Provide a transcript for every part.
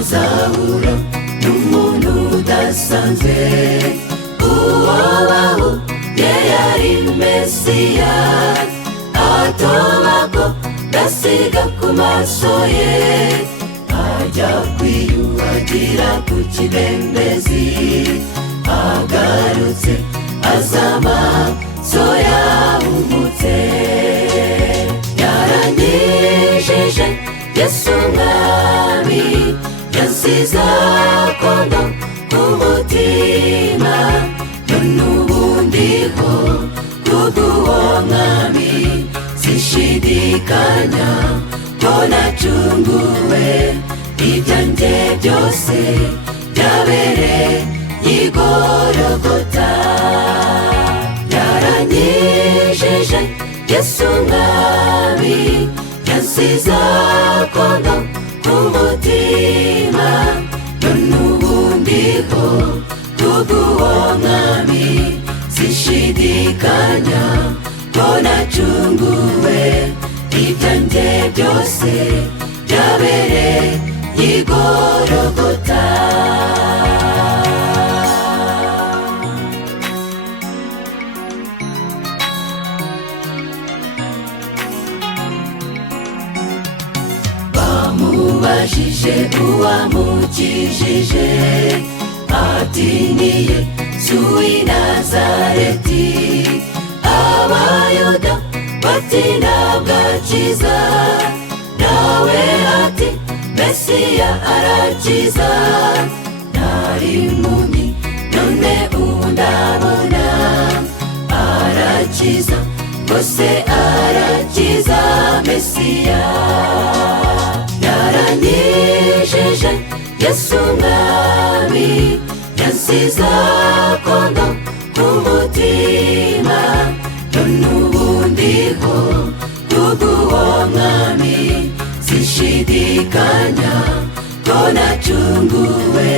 azahura n'umuntu udasanzwe uwabaho yari Mesiya atobako ndasiga ku maso ye ajya kwiyuhagira ku kidendezi agarutse azamaso yahumutse yaranyijije Yesu mwami yansize akondo k'umutima none ubu ndiho kubw'uwo mwami sinshidikanya ko nacunguwe ibyanjye byose byabereye i Gologota yaranyijije Yesu mwami yansize akondo k'umutima none ubu ndiho kubw'uwo mwami sinshidikanya ko nacunguwe ibyanjye byose byabereye i Gologota bamubajije uwamukijije ati ni Yesu w'i Nazareti abayuda bati ntabwo akiza nawe ati Mesiya arakiza nari impumyi none ubu ndabona arakiza rwose arakiza Mesiya yaranyijije Yesu mwami yansize akondo k'umutima none ubu ndiho kubw'uwo mwami sinshidikanya ko nacunguwe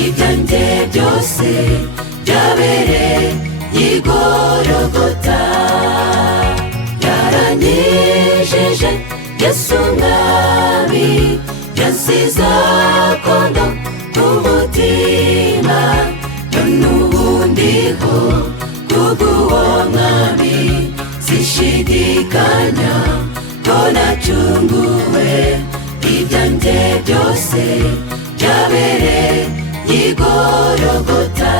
ibyanjye byose byabereye i Gologota yaranyijije Yesu mwami yansize akondo k'umutima none ubu ndiho kubw'uwo mwami sinshidikanya ko nacunguwe ibyanjye byose byabereye i Gologota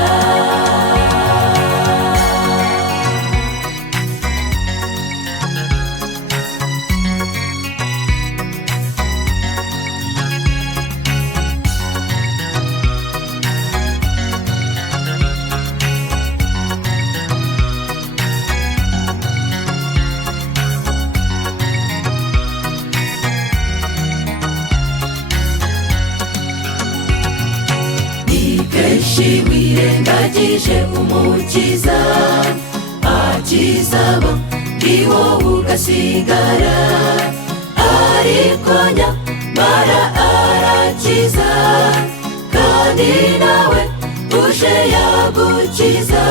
kenshi wirengagije umukiza akiza abo ni wowe ugasigara ariko nyamara arakiza kandi nawe uje yagukiza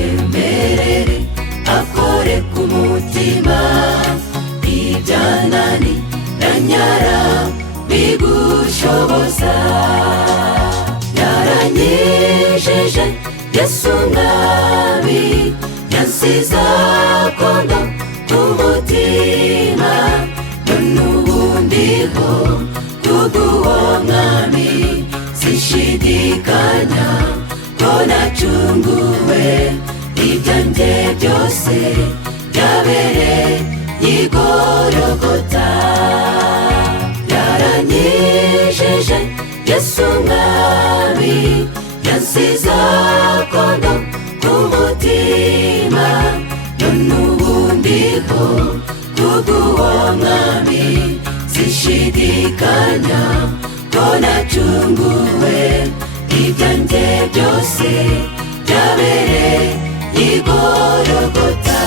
emerere akore ku mutima ibyananiranyara bigushoboza yaranyijije Yesu mwami yansize akondo k'umutima none ubu ndiho kubw'uwo mwami sinshidikanya ko nacunguwe ibyanjye byose byabereye i Gologota yaranyijije Yesu mwami yansize akondo k'umutima none ubu ndiho kubw'uwo mwami sinshidikanya ko nacunguwe ibyanjye byose byabereye i Gologota